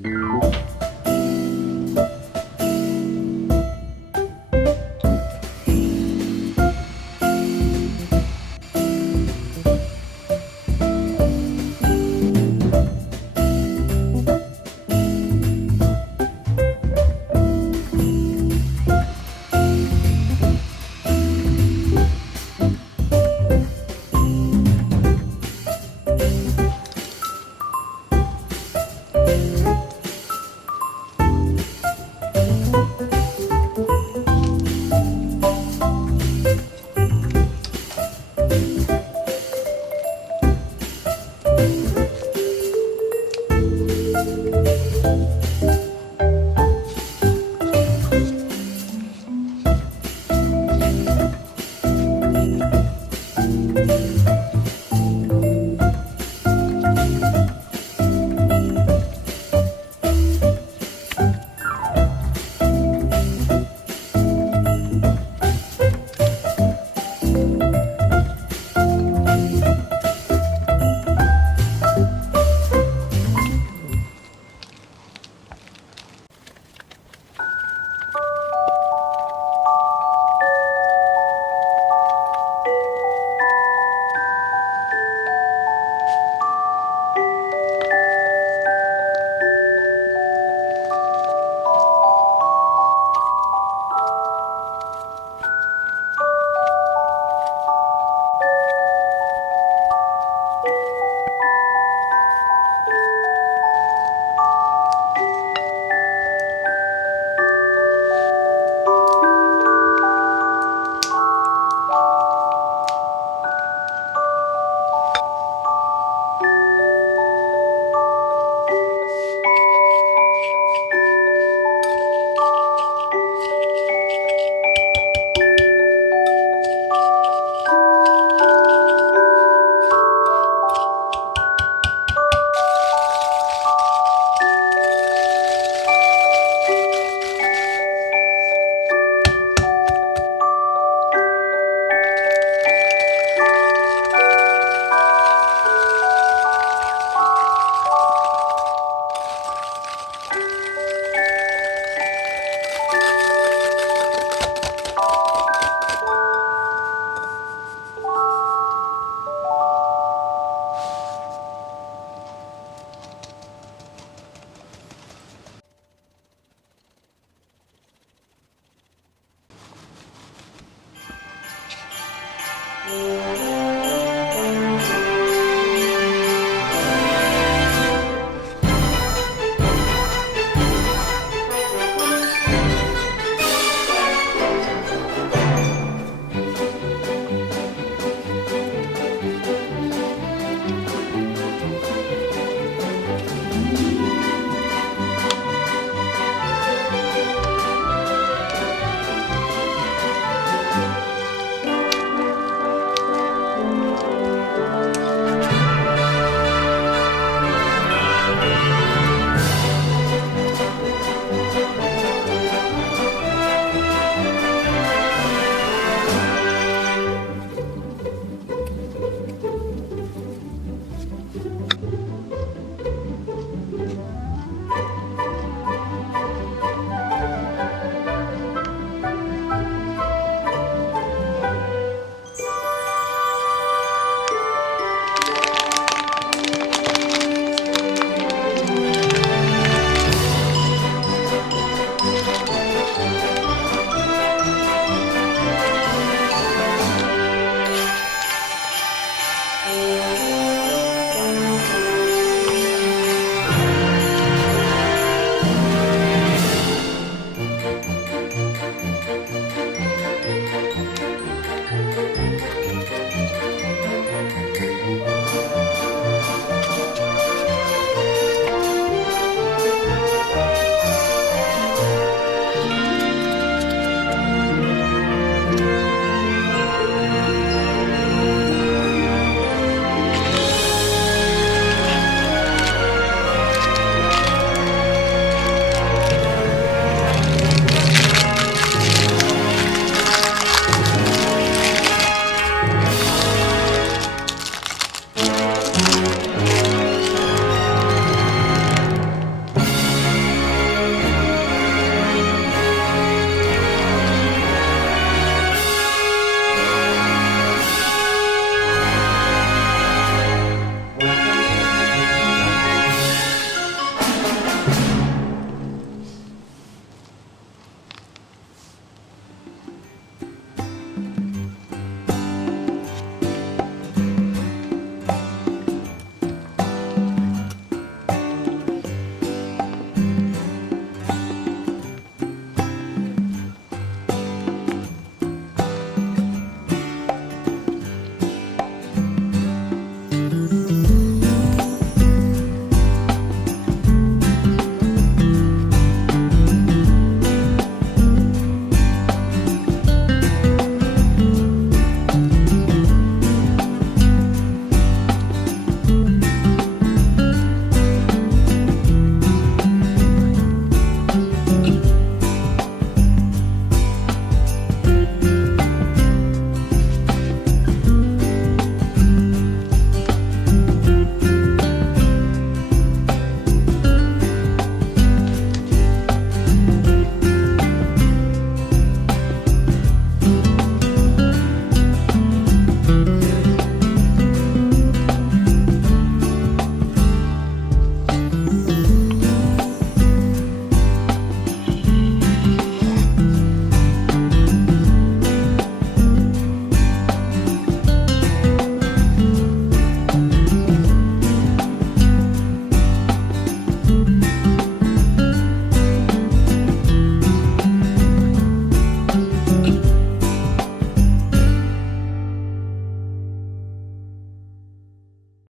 Mm-hmm.